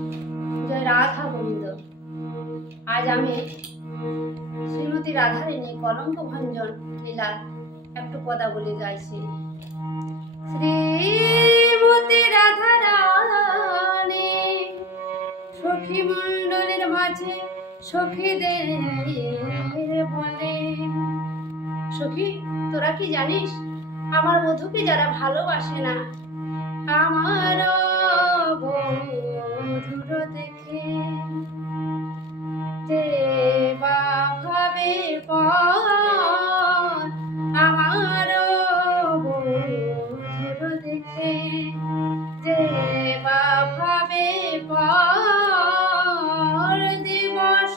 জয় রাধা গোবিন্দ। আজ আমি শ্রীমতী রাধারানী কলঙ্ক ভঞ্জন লীলার একটু পদাবলী গাইছি। শ্রীমতী রাধারানী সখী মণ্ডলের মাঝে সখীদের বলে, সখী তোরা কি জানিস, আমার বধূকে যারা ভালোবাসে না, আমার বধূর দেখে যে বা ভাবে পর, আমার বধূর দেখে যে বা ভাবে পর, দিবস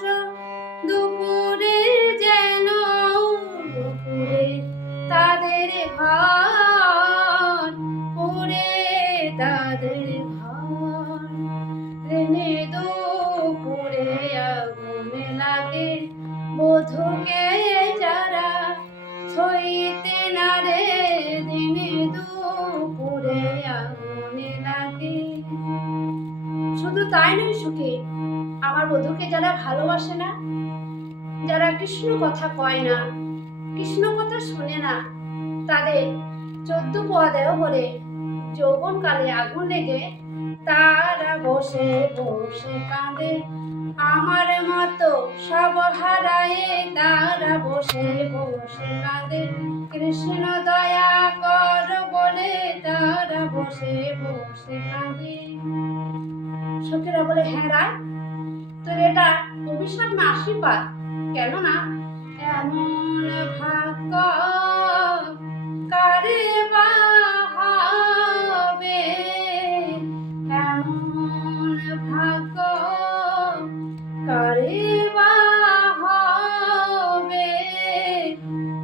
দুপুরে যেন পুরে তাদের ঘর, পুরে তাদের ঘর। রেনে দুপুরে আগুন লাগে বধূকে যারা ছইতে না রে, দিনে দুপুরে আগুন লাগে। শুধু তাই নয় সুখী, আমার বধূকে যারা ভালোবাসে না, যারা কৃষ্ণ কথা কয় না, কৃষ্ণ কথা শোনে না, তাদের 14 পোয়াদেও বলে যৌবন কালে আগুন লেগে তারা বসে বসে কাঁদে। আমার মতো সব হারায়ে তারা বসে বসে কাঁদে। কৃষ্ণ দয়া কর বলে তারা বসে বসে কাঁদে। সখীরা বলে, হ্যাঁ রায়, তোর এটা অভিশাপ না আশীর্বাদ? কেননা এমন ভাগ্য কারে বা হবে, এমন ভাগ্য কারে বা হবে,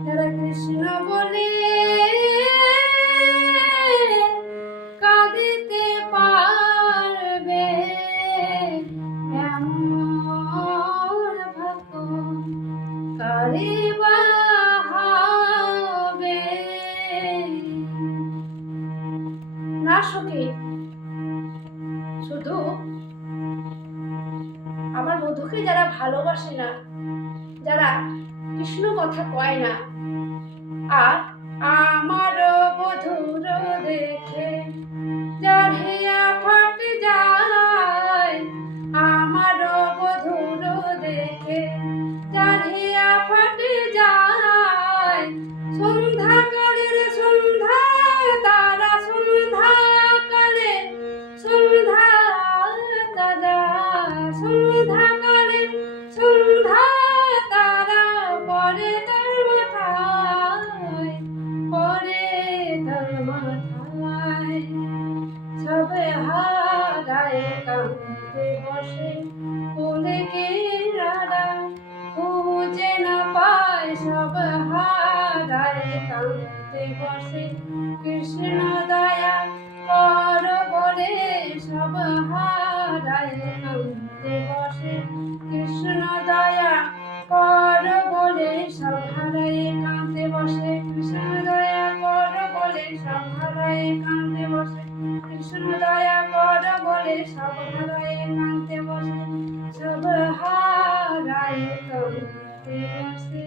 যারা কৃষ্ণ বলে কাঁদিতে পারবে, এমন ভাগ্য কারে বা হবে না। সখী, শুধু আমার বধূকে যারা ভালোবাসে না, যারা কৃষ্ণ কথা কয় না, আর আমার বধূর দেখে যার হিয়া ফাটে যায়, আমার বধূর দেখে যার হিয়া ফাটে যায়, সন্ধ্যাকালের সন্ধ্যা তারা, সন্ধ্যাকালের সন্ধ্যা তারা, সন্ধ্যাকালের সন্ধ্যা তারা পরে তার মাথায়, পরে তার মাথায়। সব হারায় কাঁদতে বসে কোলে কেরারা, খুঁজে না পায়, সব হারায় কাঁদতে বসে। কৃষ্ণ দয়া কর বলে সব হারায় কাঁদতে বসে। কৃষ্ণ দয়া কর বলে সব হারায় কাঁদতে বসে। কৃষ্ণ দয়া কর বলে সব হারায় কাঁদতে বসে। কৃষ্ণ দয়া কর বলে সব হারায় কাঁদতে বসে, সব হারায় কাঁদতে বসে।